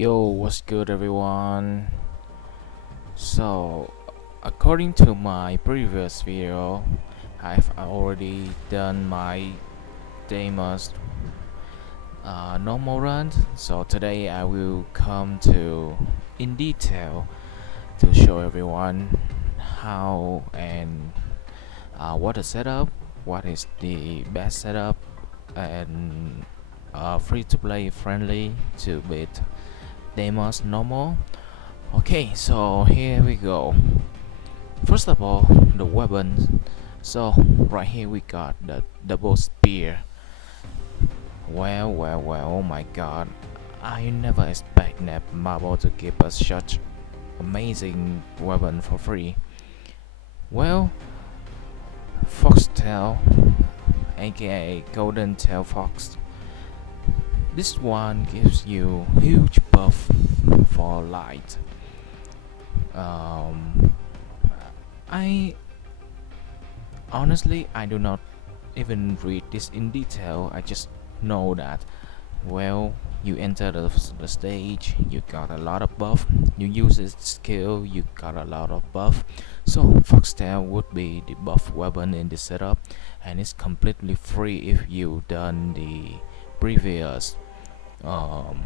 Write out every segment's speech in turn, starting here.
Yo, what's good everyone? So, according to my previous video, I've already done my Deimos normal run. So today I will come to in detail to show everyone how and what the setup, what is the best setup, and free to play friendly to beat Deimos normal. Okay, so here we go. First of all, the weapons. So right here we got the double spear. Well, oh my god. I never expect Marble to give us such amazing weapon for free. Well, Foxtail, aka Golden Tail Fox. This one gives you huge buff for light. Um, I honestly I do not even read this in detail. I just know that well, you enter the stage, you got a lot of buff. You use its skill, you got a lot of buff. So Foxtail would be the buff weapon in this setup, and it's completely free if you done previous um,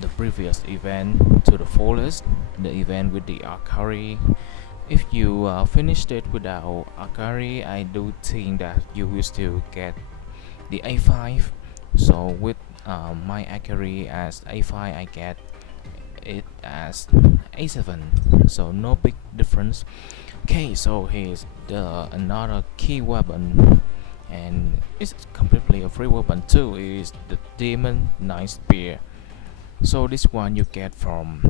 the previous event to the fullest, the event with the Akari. If you finished it without Akari, I do think that you will still get the A5. So with my Akari as A5, I get it as A7. So no big difference. Okay, so here's the another key weapon, and it's completely a free weapon too. It is the Demon Knight Spear. So this one you get from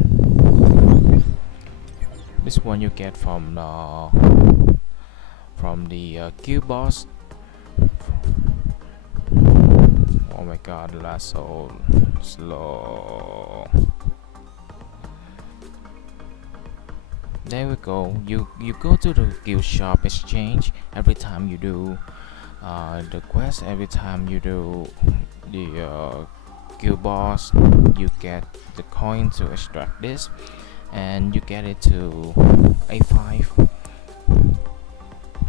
the Q boss. Oh my god, that's so slow. There we go. You go to the guild shop exchange every time you do the quest. Every time you do the guild boss, you get the coin to extract this, and you get it to A5.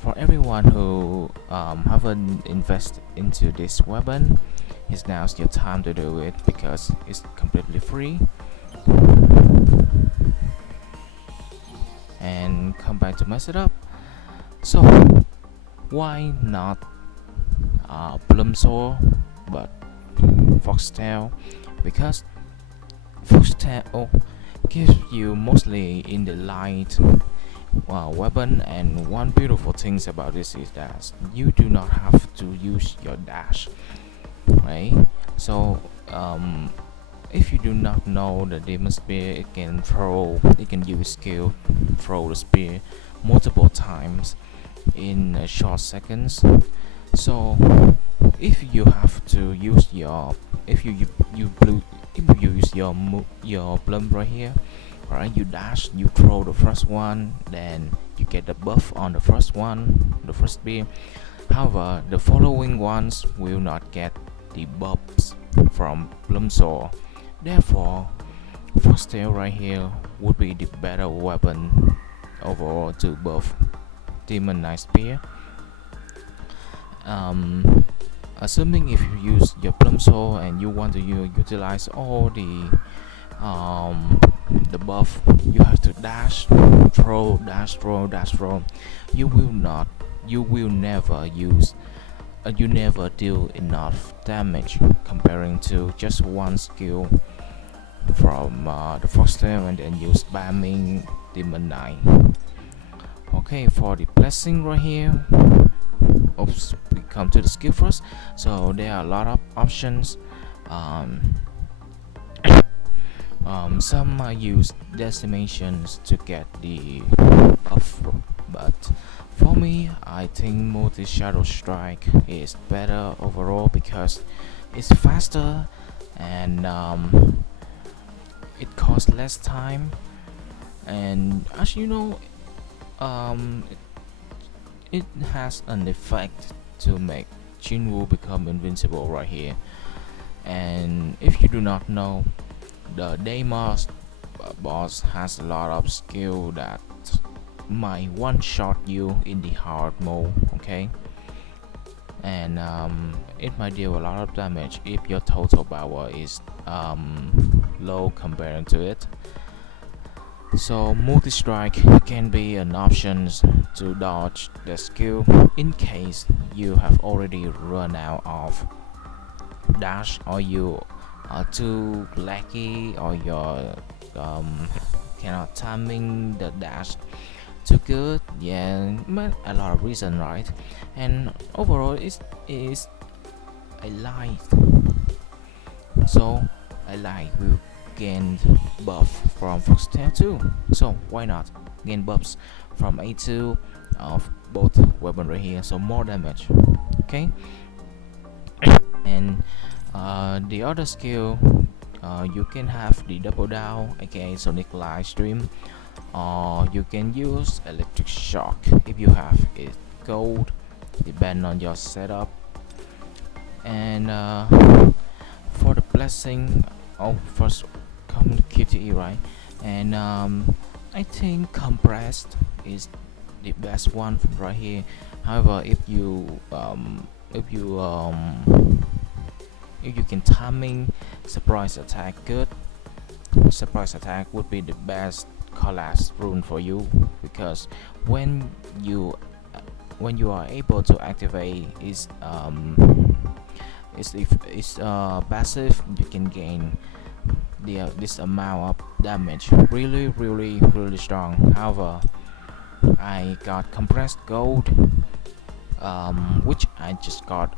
For everyone who haven't invested into this weapon, it's now your time to do it because it's completely free. And come back to my setup. So why not Plumsaw but Foxtail? Because Foxtail gives you mostly in the light weapon, and one beautiful thing about this is that you do not have to use your dash, right? So if you do not know the demon spear, it can use skill throw the spear multiple times in short seconds. So if you have to use your if you use your plum right here, right, you dash, you throw the first one, then you get the buff on the first one, the first spear. However, the following ones will not get the buffs from Plumsaw. Therefore, Foxtail right here would be the better weapon overall to buff Demon Knight Spear. Assuming if you use your Plumsaw and you want to utilize all the buff, you have to dash, throw, dash, throw, dash, throw. You will never you never deal enough damage comparing to just one skill from the Foxtail and then you spamming Demon Knight. Okay, for the blessing right here, oops, we come to the skill first. So there are a lot of options. Some use decimations to get the buff, but for me, I think multi shadow strike is better overall because it's faster and it costs less time. And as you know, it has an effect to make Jinwoo become invincible right here. And if you do not know, the Deimos boss has a lot of skill that might one-shot you in the hard mode, okay? And it might deal a lot of damage if your total power is low compared to it. So multi-strike can be an option to dodge the skill in case you have already run out of dash, or you are too laggy, or you're cannot timing the dash too good. Yeah, but a lot of reason, right? And overall it is a light, so I like will gain buff from Foxtail too, so why not gain buffs from A2 of both weapon right here, so more damage, okay? And the other skill, you can have the double down, aka Sonic Live Stream, or you can use electric shock if you have it gold, depend on your setup. And for the blessing, first come to QTE, right? And I think compressed is the best one right here. However, if you can timing surprise attack good, surprise attack would be the best collapse rune for you, because when you are able to activate its passive, you can gain this amount of damage really strong. However, I got compressed gold, which I just got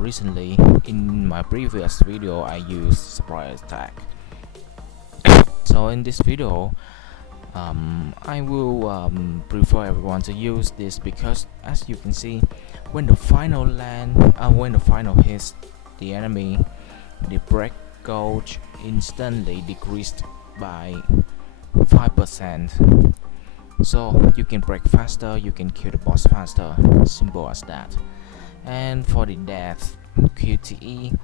recently. In my previous video I used surprise attack. So in this video I will prefer everyone to use this, because as you can see, when the final hits the enemy, the break gauge instantly decreased by 5%. So you can break faster, you can kill the boss faster, simple as that. And for the death QTE,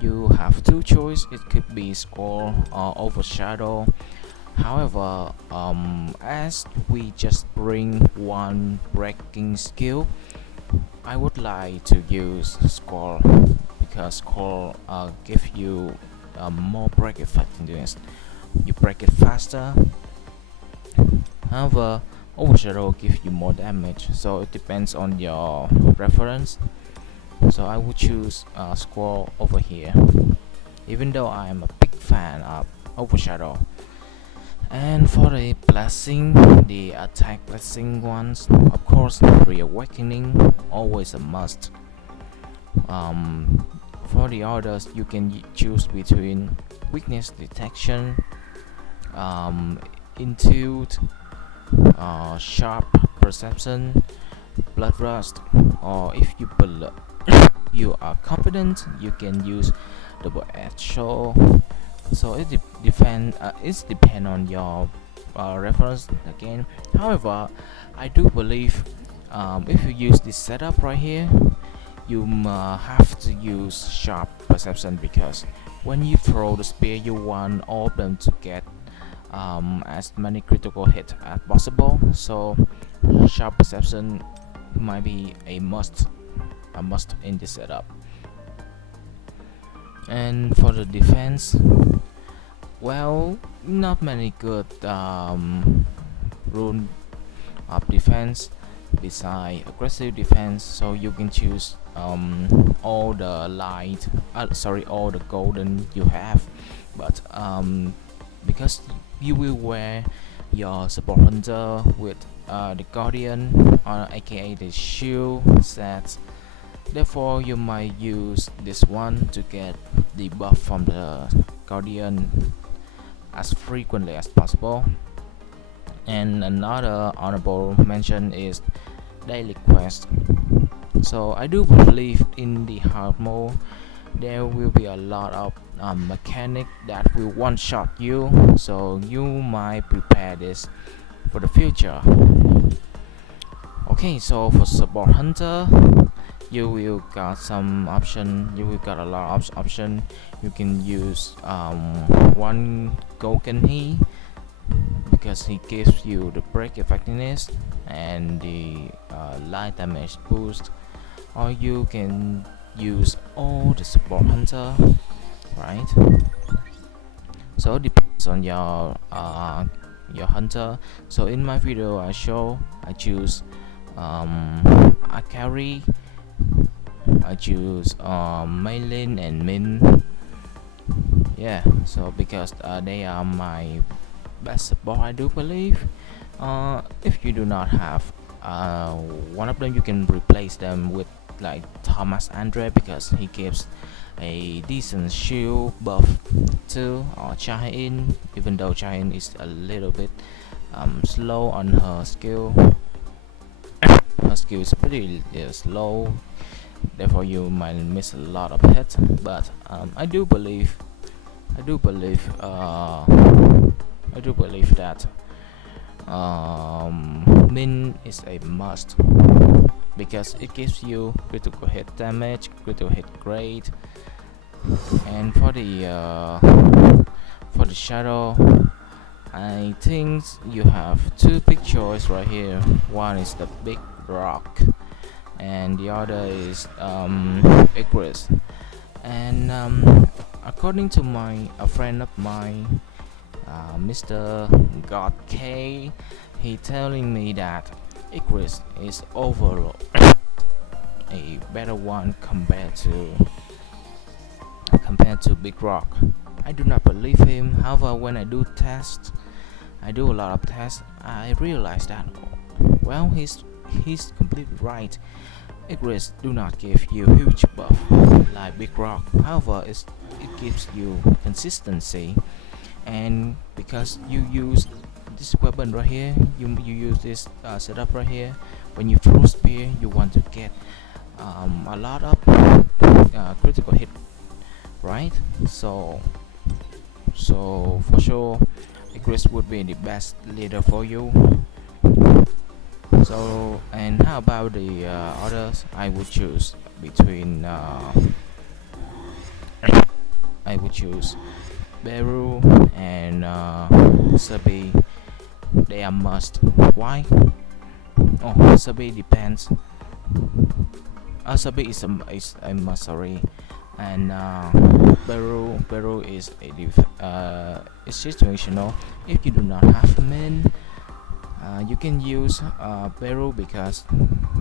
you have two choices. It could be Squall or Overshadow. However, as we just bring one breaking skill, I would like to use Squall, because Squall give you more break effectiveness. You break it faster. However, Overshadow gives you more damage, so it depends on your preference. So I would choose Squall over here, even though I am a big fan of Overshadow. And for the blessing, the attack blessing ones, of course, Reawakening, always a must. For the others, you can choose between weakness detection, intuit, sharp perception, blood rust, or if you are confident, you can use double-edged sword. So it depends on your reference again. However, I do believe if you use this setup right here, you have to use sharp perception, because when you throw the spear, you want all of them to get as many critical hits as possible. So sharp perception might be a must in this setup. And for the defense, well, not many good rune of defense besides aggressive defense, so you can choose all the all the golden you have. But because you will wear your support hunter with the guardian, aka the shield set, therefore you might use this one to get the buff from the guardian as frequently as possible. And another honorable mention is daily quest. So I do believe in the hard mode there will be a lot of mechanic that will one-shot you, so you might prepare this for the future. Okay, so for support hunter, you will got some option, you will got a lot of option. You can use one golden he, because he gives you the break effectiveness and the light damage boost, or you can use all the support hunter, right? So it depends on your hunter. So in my video I choose a carry, I choose main lane and min. Yeah, so because they are my best support, I do believe. If you do not have one of them, you can replace them with like Thomas Andre, because he gives a decent shield buff too, or Chahin, even though Chahin is a little bit slow on her skill. Her skill is pretty slow, therefore you might miss a lot of hits. But I do believe that min is a must, because it gives you critical hit damage, critical hit grade. And for the shadow, I think you have two big choice right here. One is the big rock, and the other is Icarus. And according to a friend of mine, Mr. God K, he telling me that Icarus is overall a better one compared to Big Rock. I do not believe him. However, when I do a lot of tests, I realize that, well, he's completely right. Icarus do not give you huge buff like Big Rock. However, it gives you consistency, and because you use this weapon right here, you use this setup right here. When you throw spear, you want to get a lot of critical hit, right? So for sure, Icarus would be the best leader for you. So, and how about the others? I would choose between Beru and Sabi. They are must. Why? Oh, Sabi depends. Sabi is a must, sorry. And Beru is it's situational. If you do not have min, you can use Beru, because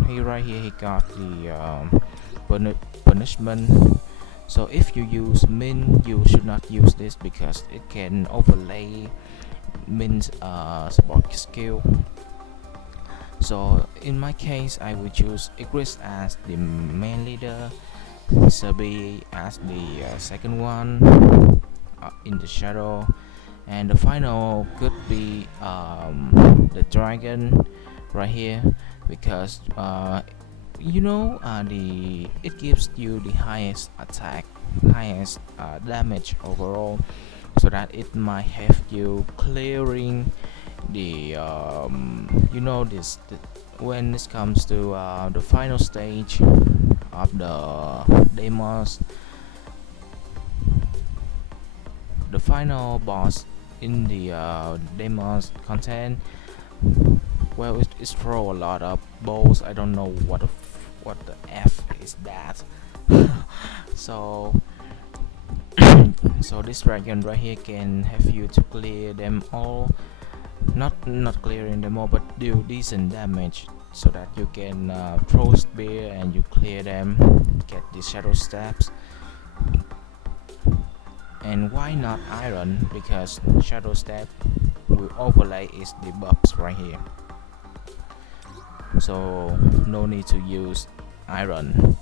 right here he got the punishment. So if you use min, you should not use this, because it can overlay min's support skill. So in my case, I will choose Icarus as the main leader, Sabi as the second one in the shadow, and the final could be the dragon right here, because it gives you the highest attack, highest damage overall, so that it might have you clearing the when this comes to the final stage of the Deimos, the final boss in the Deimos content. Well, it throw a lot of balls. I don't know what the F is that. So so this dragon right here can have you to clear them all, not clearing them all, but do decent damage, so that you can throw spear and you clear them, get the shadow steps. And why not iron? Because shadow step will overlay its debuffs right here, so no need to use iron.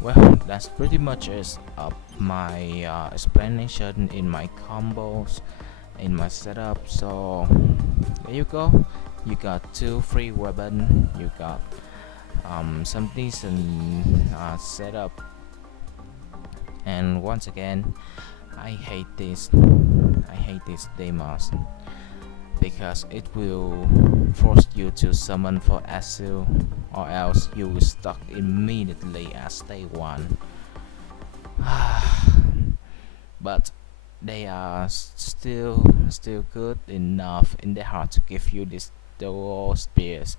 Well, that's pretty much is my explanation in my combos, in my setup. So there you go, you got two free weapon, you got some decent setup. And once again, I hate this Deimos. because it will force you to summon for assault, or else you will stuck immediately at stage 1. But they are still good enough in the heart to give you this dual spears.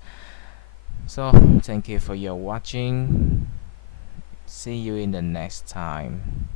So thank you for your watching. See you in the next time.